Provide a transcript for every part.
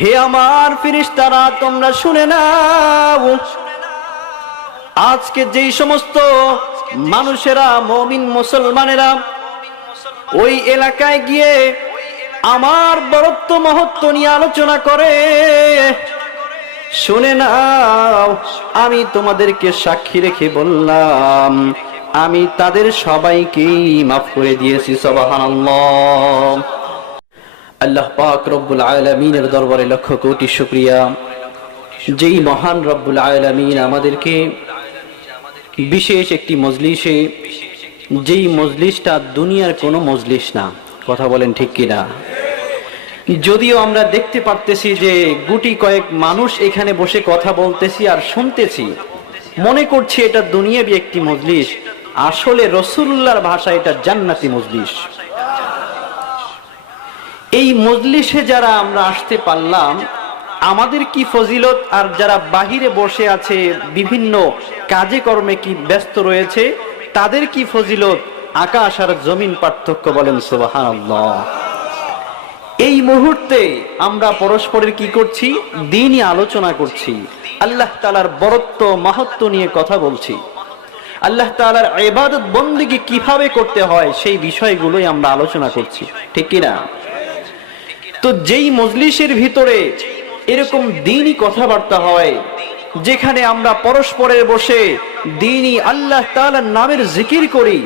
হে আমার ফেরেশতারা তোমরা শুনে নাও, আজকে যেই সমস্ত মানুষেরা মুমিন মুসলমানেরা ওই এলাকায় গিয়ে আমার বরত্ব মহত্ব নিয়ে আলোচনা করে, শুনে নাও আমি তোমাদেরকে সাক্ষী রেখে বললাম আমি তাদের সবাইকেই মাফ করে দিয়েছি। সুবহানাল্লাহ। আল্লাহ পাক রব্বুল আলামিনের দরবারে লক্ষ কোটি শুকরিয়া, যেই মহান রব্বুল আলামিন আমাদেরকে বিশেষ একটি মজলিসে, যেই মজলিসটা দুনিয়ার কোনো মজলিস না, কথা বলেন ঠিক কিনা? যদিও আমরা দেখতে পারতেছি যে গুটি কয়েক মানুষ এখানে বসে কথা বলতেছি আর শুনতেছি, মনে করছি এটা দুনিয়াবি একটি মজলিস, আসলে রাসূলুল্লাহর ভাষা এটা জান্নাতি মজলিস। এই মজলিসে যারা আমরা আসতে পারলাম আমাদের কি ফজিলত, আর যারা বাহিরে বসে আছে বিভিন্ন কাজে কর্মে কি ব্যস্ত রয়েছে তাদের কি ফজিলত, আকাশ আর জমিন পার্থক্য। বলেন সুবহানাল্লাহ। এই মুহূর্তে আমরা পরস্পরের কি করছি? দ্বীনি আলোচনা করছি, আল্লাহ তাআলার বরত্ব মাহাত্ম্য নিয়ে কথা বলছি, আল্লাহ তাআলার ইবাদত বন্দেগী কিভাবে করতে হয় সেই বিষয়গুলোই আমরা আলোচনা করছি, ঠিক কিনা? তো যেই মজলিসের ভিতরে এরকম দ্বীনি কথাবার্তা হয়, যেখানে আমরা পরস্পরের বসে দ্বীনি আল্লাহ তাআলার নামের জিকির করি,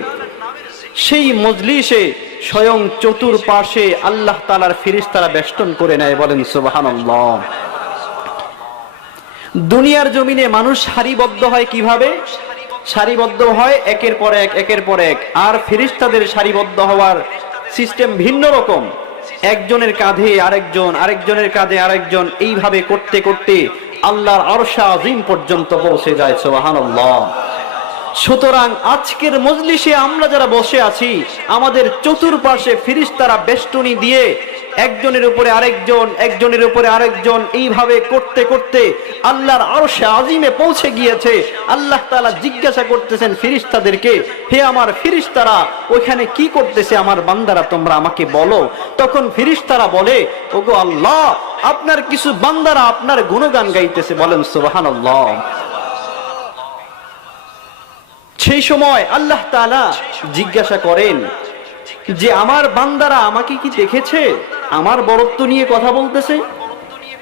সেই মজলিসে স্বয়ং চতুর্পাশে আল্লাহ তাআলার ফেরেশতারা বেষ্টন করে নেয়। বলেন সুবহানাল্লাহ। দুনিয়ার জমিনে মানুষ সারিবদ্ধ হয় কিভাবে? সারিবদ্ধ হয় একের পর এক, একের পর এক। আর ফেরেশতাদের সারিবদ্ধ হওয়ার সিস্টেম ভিন্ন রকম, একজনের কাঁধে আরেকজন, আরেকজনের কাঁধে আরেকজন, এইভাবে করতে করতে আল্লাহর আরশ আযীম পর্যন্ত পৌঁছে যায়। সুবহানাল্লাহ। সুতরাং আজকের মজলিসে আমরা যারা বসে আছি আমাদের চতুর্পাশে ফেরেশতারা বেষ্টনী দিয়ে একজনের উপরে আরেকজন, একজনের উপরে আরেকজন, এইভাবে করতে করতে আল্লাহর আরশ আযীমে পৌঁছে গিয়েছে। আল্লাহ তাআলা জিজ্ঞাসা করতেছেন ফেরেশতাদেরকে, হে আমার ফেরেশতারা ওইখানে কি করতেছে আমার বান্দারা, তোমরা আমাকে বলো। তখন ফেরেশতারা বলে, ওগো আল্লাহ আপনার কিছু বান্দারা আপনার গুণগান গাইতেছে। বলেন সুবহানাল্লাহ। সেই সময় আল্লাহ তাআলা জিজ্ঞাসা করেন যে আমার বান্দারা আমাকে কি দেখেছে, আমার বরত্ব নিয়ে কথা বলতেছে?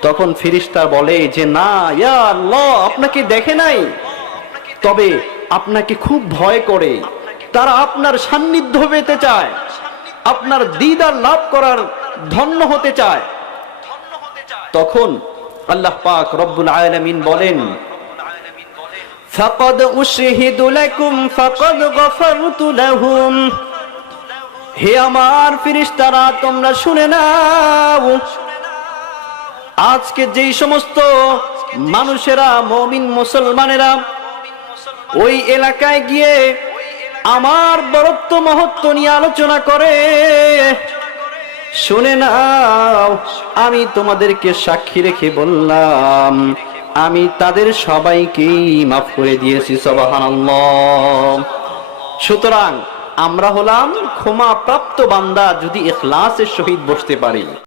তখন ফেরেশতা বলে যে না ইয়া আল্লাহ, আপনাকে দেখে নাই, তবে আপনাকে খুব ভয় করে, তারা আপনার সান্নিধ্য পেতে চায়, আপনার দিদার লাভ করার ধন্য হতে চায়। তখন আল্লাহ পাক রব্বুল আলামিন বলেন, ফাকাদ উশহিদু লাকুম ফাকাদ গফারতু লাহুম। হে আমার ফেরেশতারা তোমরা শুনে নাও, আজকে যেই সমস্ত মানুষেরা মুমিন মুসলমানেরা ওই এলাকায় গিয়ে আমার বরত্ব মহত্ব নিয়ে আলোচনা করে, শুনে নাও আমি তোমাদেরকে সাক্ষী রেখে বললাম আমি তাদের সবাইকেই মাফ করে দিয়েছি। সুবহানাল্লাহ। সুতরাং আমরা হলাম ক্ষমা প্রাপ্ত বান্দা যদি ইখলাসের সহিত বসতে পারি।